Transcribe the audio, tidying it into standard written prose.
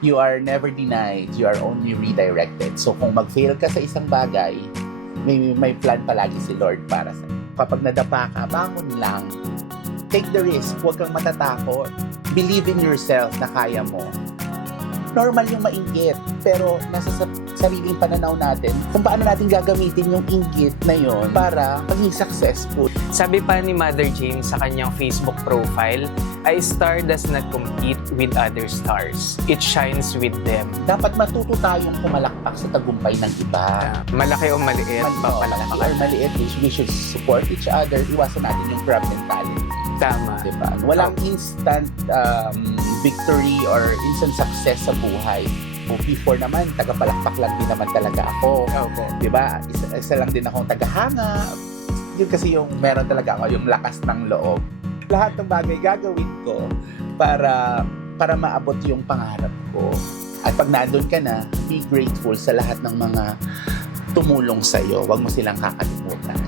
You are never denied, you are only redirected. So kung mag-fail ka sa isang bagay, may plan palagi si Lord para sa. Kapag nadapa ka, bangon lang. Take the risk, huwag kang matatakot. Believe in yourself na kaya mo. Normal yung mainggit, pero nasa sariling pananaw natin kung paano natin gagamitin yung inggit na yon para maging successful. Sabi pa ni Mother Jane sa kanyang Facebook profile, "A star does not compete with other stars. It shines with them." Dapat matuto tayong pumalakpak sa tagumpay ng iba. Malaki o maliit, Malaki or papalakpakan. maliit, we should support each other. Iwasan natin yung crab mentality. Tama. Diba? Walang instant victory or instant success sa buhay. Before naman, tagapalakpak lang din naman talaga ako. Opo. Diba? Isa lang din akong tagahanga. Yun kasi yung meron talaga ako, yung lakas ng loob. Lahat ng bagay gagawin ko para maabot yung pangarap ko. At pag nandun ka na, be grateful sa lahat ng mga tumulong sa'yo. Huwag mo silang kakalimutan.